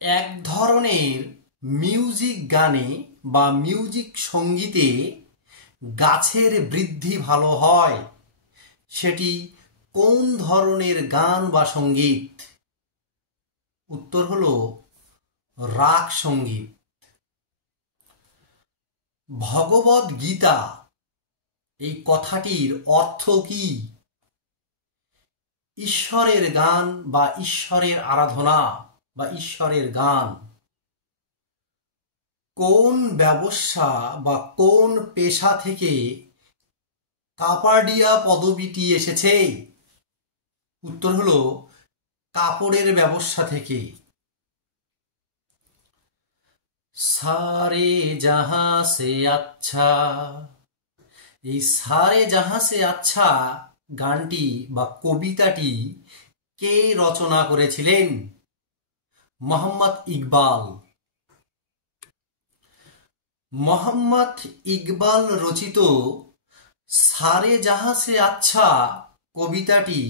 এক ধরনের মিউজিক গানে বা মিউজিক সঙ্গীতে গাছের বৃদ্ধি ভালো হয়, সেটি কোন ধরনের গান বা সঙ্গীত? উত্তর হলো রাগ সঙ্গীত। ভগবদ গীতা এই কথাটির অর্থ কি? ঈশ্বরের গান বা ঈশ্বরের আরাধনা বা ঈশ্বরের গান। কোন ব্যবসা বা কোন পেশা থেকে কাপাডিয়া পদবীটি এসেছে? উত্তর হলো কাপড়ের ব্যবসা থেকে। সারে জাহাঁ সে আচ্ছা, এই সারে জাহাঁ সে আচ্ছা গানটি বা কবিতাটি কে রচনা করেছিলেন? মোহাম্মদ ইকবাল। মোহাম্মদ ইকবাল রচিত সারে জাহাঁ সে আচ্ছা কবিতাটি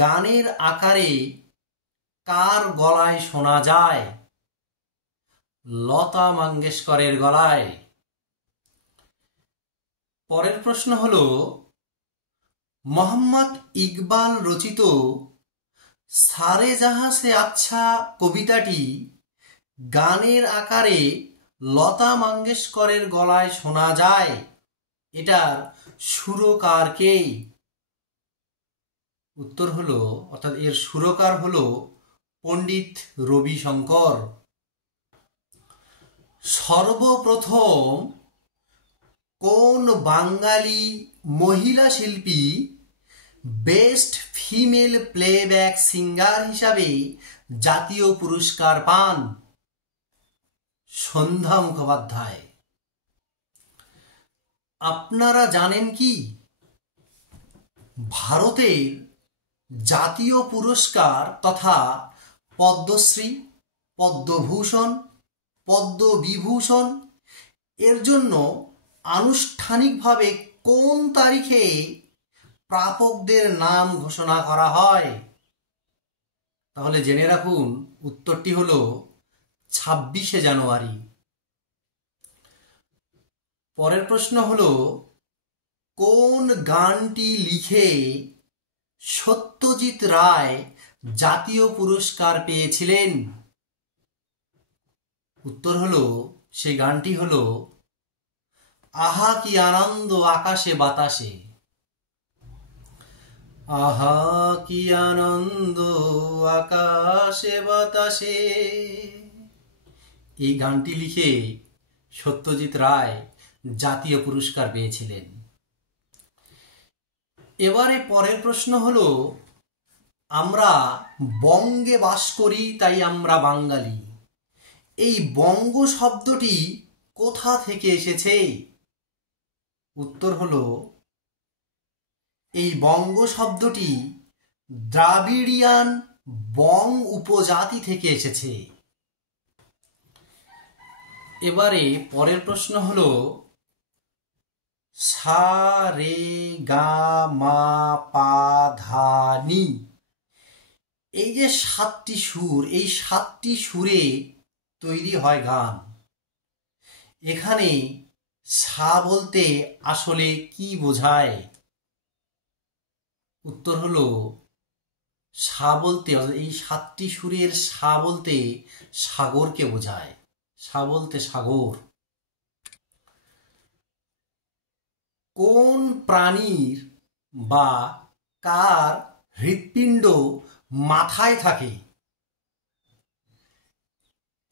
গানের আকারে কার গলায় শোনা যায়? লতা মঙ্গেশকরের গলায়। পরের প্রশ্ন হলো, মোহাম্মদ ইকবাল রচিত সারে জাহাঁ সে আচ্ছা কবিতাটি গানের আকারে লতা মঙ্গেশকরের গলায় শোনা যায়, এটার সুরকার কে? উত্তর হলো, অর্থাৎ এর সুরকার হলো পণ্ডিত রবিশঙ্কর। সর্বপ্রথম কোন বাঙালি মহিলা শিল্পী বেস্ট ফিমেল প্লেব্যাক সিঙ্গার হিসাবে জাতীয় পুরস্কার পান? সন্ধ্যা মুখোপাধ্যায়। আপনারা জানেন কি ভারতের জাতীয় পুরস্কার তথা পদ্মশ্রী, পদ্মভূষণ, পদ্মবিভূষণ এর জন্য আনুষ্ঠানিকভাবে কোন তারিখে প্রাপকদের নাম ঘোষণা করা হয়? তাহলে জেনে রাখুন, উত্তরটি হলো 26শে জানুয়ারি। পরের প্রশ্ন হলো, কোন গানটি লিখে সত্যজিৎ রায় জাতীয় পুরস্কার পেয়েছিলেন? উত্তর হলো, সেই গানটি হলো আহা কি আনন্দ আকাশে বাতাসে। আহা কি আনন্দ আকাশে বাতাসে, এই গানটি লিখে সত্যজিৎ রায় জাতীয় পুরস্কার পেয়েছিলেন। এবারে পরের প্রশ্ন হলো, আমরা বঙ্গে বাস করি তাই আমরা বাঙালি, এই বঙ্গ শব্দটি কোথা থেকে এসেছে? উত্তর হলো, এই বঙ্গ শব্দটি দ্রাবিড়িয়ান বং উপজাতি থেকে এসেছে। এবারে পরের প্রশ্ন হলো, সা রে গা মা পা ধা নি, এই যে 7টি সুর, এই 7টি সুরে তৈরি হয় গান। এখানে সা বলতে আসলে কি বোঝায়? উত্তর হলো, সা বলতে, এই 7টি সুরের সা বলতে সাগরকে বোঝায়। সা বলতে সাগর। কোন প্রাণীর বা কার হৃৎপিণ্ড মাথায় থাকে?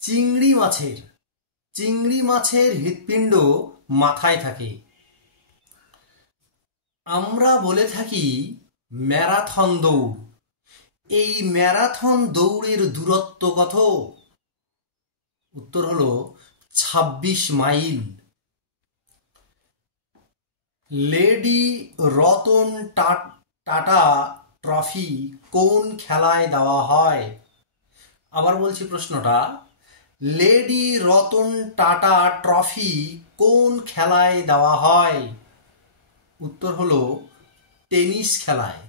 চিংড়ি মাছের। চিংড়ি মাছের হৃৎপিণ্ড মাথায় থাকে। আমরা বলে থাকি ম্যারাথন দৌড়, এই ম্যারাথন দৌড়ের দূরত্ব কত? উত্তর হলো 26 mile. Lady Ratan Tata trophy কোন খেলায় দেওয়া হয়? আবার বলছি প্রশ্নটা, লেডি রতন টাটা ট্রফি কোন খেলায় দেওয়া হয়? উত্তর হলো টেনিস খেলায়।